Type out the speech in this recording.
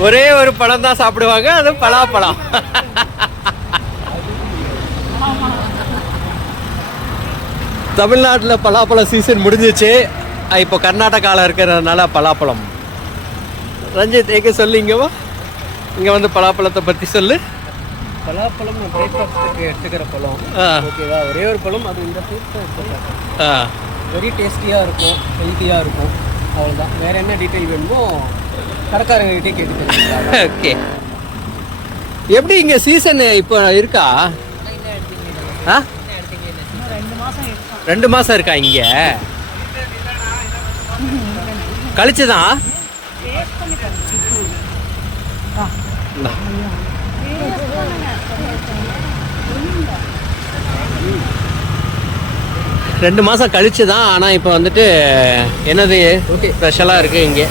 ஒரே ஒரு பழம் தான் சாப்பிடுவாங்க அது பலாப்பழம். தமிழ்நாட்டில் பலாப்பழம் சீசன் முடிஞ்சிச்சு. இப்போ கர்நாடகாவில் இருக்கிறதுனால பலாப்பழம். ரஞ்சித் எங்க சொல்லு இங்கவா இங்கே வந்து பலாப்பழத்தை பற்றி சொல்லு. பலாப்பழம் பிரேக்ஃபாஸ்ட்டுக்கு எடுத்துக்கிற பழம். ஓகேவா ஒரே ஒரு பழம் அது இந்த ஃப்ரூட் தான் எடுத்துக்கிறேன் ஆ. வெரி டேஸ்டியாக இருக்கும் ஹெல்த்தியாக இருக்கும். அவ்வளோதான் வேறு என்ன டீட்டெயில் வேணுமோ கடைக்காரங்ககிட்டே கேட்டு ஓகே எப்படி இங்கே சீசன் இப்போ இருக்கா? ஆ? ரெண்டு மாசம் இருக்கா இங்க? கழிச்சுதான் இந்தா. ரெண்டு மாசம் கழிச்சு தான் ஆனால் இப்போ வந்துட்டு என்னது ஓகே ஸ்பெஷலாக இருக்கு இங்கே.